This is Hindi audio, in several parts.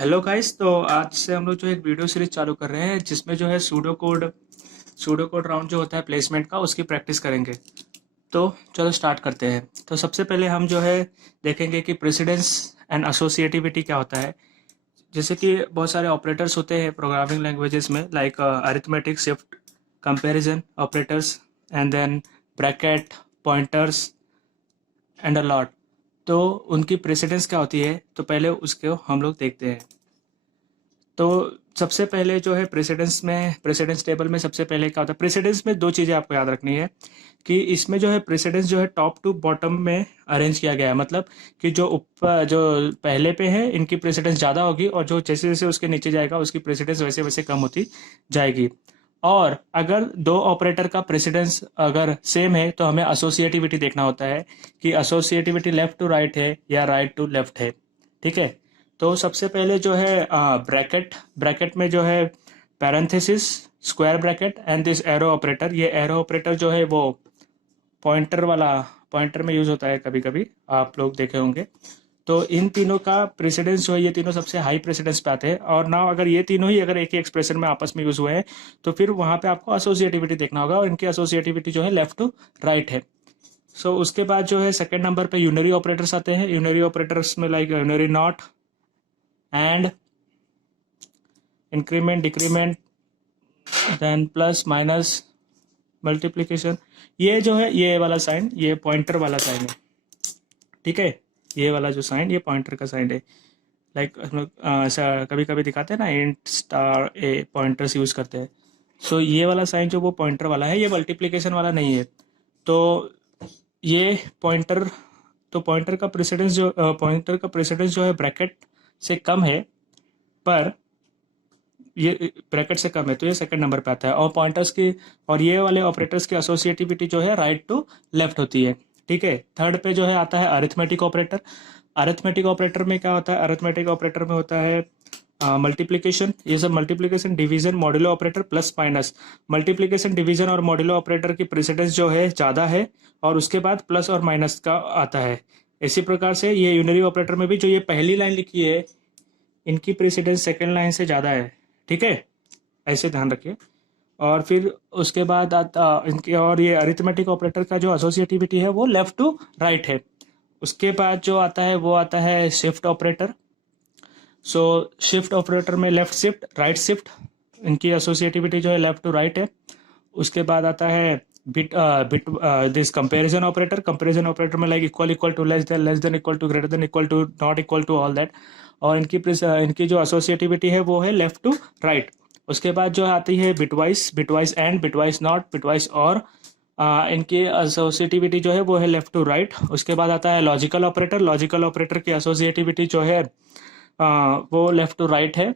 Hello guys. तो आज से हम लोग जो एक वीडियो सीरीज चालू कर रहे हैं जिसमें जो है सूडो कोड राउंड जो होता है प्लेसमेंट का उसकी प्रैक्टिस करेंगे। तो चलो स्टार्ट करते हैं। तो सबसे पहले हम जो है देखेंगे कि प्रेसिडेंस एंड एसोसिएटिविटी क्या होता है। जैसे कि बहुत सारे ऑपरेटर्स होते हैं प्रोग्रामिंग लैंग्वेजेस में, like arithmetic, shift, comparison operators, and then bracket, pointers and a lot. तो उनकी प्रेसिडेंस क्या होती है, तो पहले उसको हम लोग देखते हैं। तो सबसे पहले जो है प्रेसिडेंस टेबल में सबसे पहले क्या होता है, प्रेसिडेंस में दो चीज़ें आपको याद रखनी है कि इसमें जो है प्रेसिडेंस जो है टॉप टू बॉटम में अरेंज किया गया है। मतलब कि जो पहले पे है इनकी प्रेसिडेंस ज़्यादा होगी, और जो जैसे जैसे उसके नीचे जाएगा उसकी प्रेसिडेंस वैसे वैसे कम होती जाएगी। और अगर दो ऑपरेटर का प्रेसिडेंस अगर सेम है तो हमें एसोसिएटिविटी देखना होता है कि एसोसिएटिविटी लेफ्ट टू राइट है या राइट टू लेफ्ट है। ठीक है। तो सबसे पहले जो है ब्रैकेट ब्रैकेट में जो है parenthesis, square bracket and this arrow operator. ये एरो ऑपरेटर जो है वो पॉइंटर में यूज होता है, कभी कभी आप लोग देखे होंगे। तो इन तीनों का प्रेसिडेंस जो है, ये तीनों सबसे हाई प्रेसिडेंस पे आते हैं। और ना अगर ये तीनों ही अगर एक ही एक्सप्रेशन में आपस में यूज हुए हैं तो फिर वहां पे आपको एसोसिएटिविटी देखना होगा, और इनकी एसोसिएटिविटी जो है लेफ्ट टू राइट है। सो उसके बाद जो है सेकेंड नंबर पे यूनरी ऑपरेटर्स आते हैं। यूनरी ऑपरेटर्स में like unary not and increment, decrement, then plus, minus, multiplication. ये जो है ये वाला साइन, ये पॉइंटर वाला साइन है। ठीक है। ये वाला जो साइन, ये पॉइंटर का साइन है। लाइक हम लोग ऐसा कभी कभी दिखाते हैं ना, इंट स्टार ए पॉइंटर्स यूज करते हैं। सो ये वाला साइन जो वो पॉइंटर वाला है, ये मल्टीप्लिकेशन वाला नहीं है। तो ये पॉइंटर तो पॉइंटर का प्रेसिडेंस जो है ब्रैकेट से कम है, पर ये ब्रैकेट से कम है तो ये सेकंड नंबर पे आता है। और पॉइंटर्स की और ये वाले ऑपरेटर्स की एसोसिएटिविटी जो है राइट टू लेफ्ट होती है। ठीक है। थर्ड पे जो है आता है अरिथमेटिक ऑपरेटर। अरिथमेटिक ऑपरेटर में क्या होता है, अरिथमेटिक ऑपरेटर में होता है मल्टीप्लिकेशन, ये सब multiplication, division, modulo operator, plus minus. Multiplication, division और मॉड्यूलो ऑपरेटर की प्रेसिडेंस जो है ज़्यादा है, और उसके बाद प्लस और माइनस का आता है। इसी प्रकार से ये यूनरी ऑपरेटर में भी जो ये पहली लाइन लिखी है इनकी प्रेसिडेंस सेकेंड लाइन से ज़्यादा है। ठीक है, ऐसे ध्यान रखिए। और फिर उसके बाद इनके और ये अरिथमेटिक ऑपरेटर का जो एसोसिएटिविटी है वो लेफ्ट टू राइट है। उसके बाद जो आता है वो आता है शिफ्ट ऑपरेटर। सो शिफ्ट ऑपरेटर में लेफ्ट शिफ्ट, राइट शिफ्ट, इनकी एसोसिएटिविटी जो है लेफ्ट टू राइट है। उसके बाद आता है bit bit this comparison operator. Comparison operator में like equal, equal to, less than equal to, greater than equal to, not equal to, all that. और इनकी जो एसोसिएटिविटी है वो है लेफ्ट टू राइट। उसके बाद जो आती है bitwise, bitwise and, bitwise not, bitwise और। इनकी एसोसिएटिविटी जो है वो है लेफ्ट टू राइट। उसके बाद आता है लॉजिकल ऑपरेटर। लॉजिकल ऑपरेटर की एसोसिएटिविटी जो है वो लेफ्ट टू राइट है।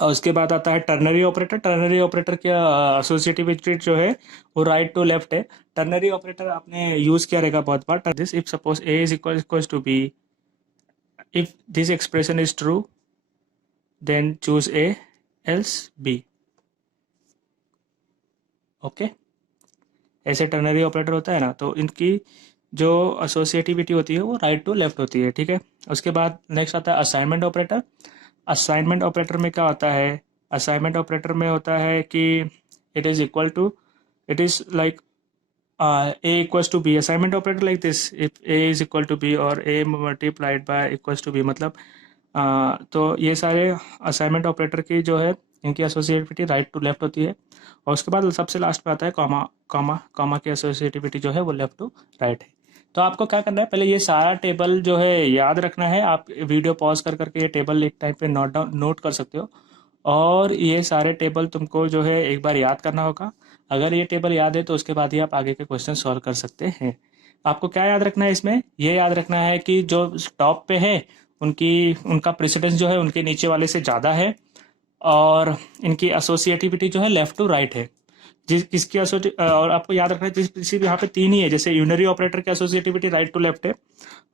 और उसके बाद आता है टर्नरी ऑपरेटर। टर्नरी ऑपरेटर की एसोसिएटिविटी जो है वो राइट टू लेफ्ट है। टर्नरी ऑपरेटर आपने यूज किया रहेगा बहुत बार। This if suppose A is equal to B, if this expression is true then choose A, else B. Okay, ऐसे टर्नरी ऑपरेटर होता है ना, तो इनकी जो एसोसिएटिविटी होती है वो राइट टू लेफ्ट होती है। ठीक है। उसके बाद नेक्स्ट आता है असाइनमेंट ऑपरेटर। असाइनमेंट ऑपरेटर में क्या होता है, असाइनमेंट ऑपरेटर में होता है कि it is equal to, it is like A equals to B. Assignment operator like this, if A is equal to B और A multiplied by equals to B. मतलब तो ये सारे असाइनमेंट ऑपरेटर की जो है इनकी एसोसिएटिविटी राइट टू लेफ्ट होती है। और उसके बाद सबसे लास्ट पे आता है कॉमा। कॉमा की एसोसिएटिविटी जो है वो लेफ्ट टू राइट है। तो आपको क्या करना है, पहले ये सारा टेबल जो है याद रखना है। आप वीडियो पॉज कर करके ये टेबल एक टाइम पे नोट कर सकते हो, और ये सारे टेबल तुमको जो है एक बार याद करना होगा। अगर ये टेबल याद है तो उसके बाद ही आप आगे के क्वेश्चन सॉल्व कर सकते हैं। आपको क्या याद रखना है इसमें, ये याद रखना है कि जो टॉप पे है उनका प्रेसिडेंस जो है उनके नीचे वाले से ज़्यादा है, और इनकी एसोसिएटिविटी जो है लेफ्ट टू राइट है। और आपको याद रखना है किसी भी यहाँ पे तीन ही है। जैसे यूनरी ऑपरेटर की एसोसिएटिविटी राइट टू लेफ्ट है,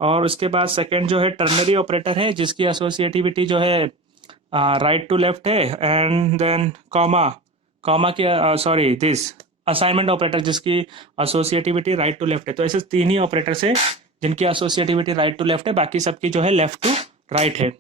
और उसके बाद सेकंड जो है टर्नरी ऑपरेटर है जिसकी एसोसिएटिविटी जो है राइट टू लेफ्ट है, एंड देन कॉमा की सॉरी दिस असाइनमेंट ऑपरेटर जिसकी एसोसिएटिविटी राइट टू लेफ्ट है। तो ऐसे तीन ही ऑपरेटर्स है जिनकी एसोसिएटिविटी राइट टू लेफ्ट है, बाकी सबकी जो है लेफ्ट टू राइट है।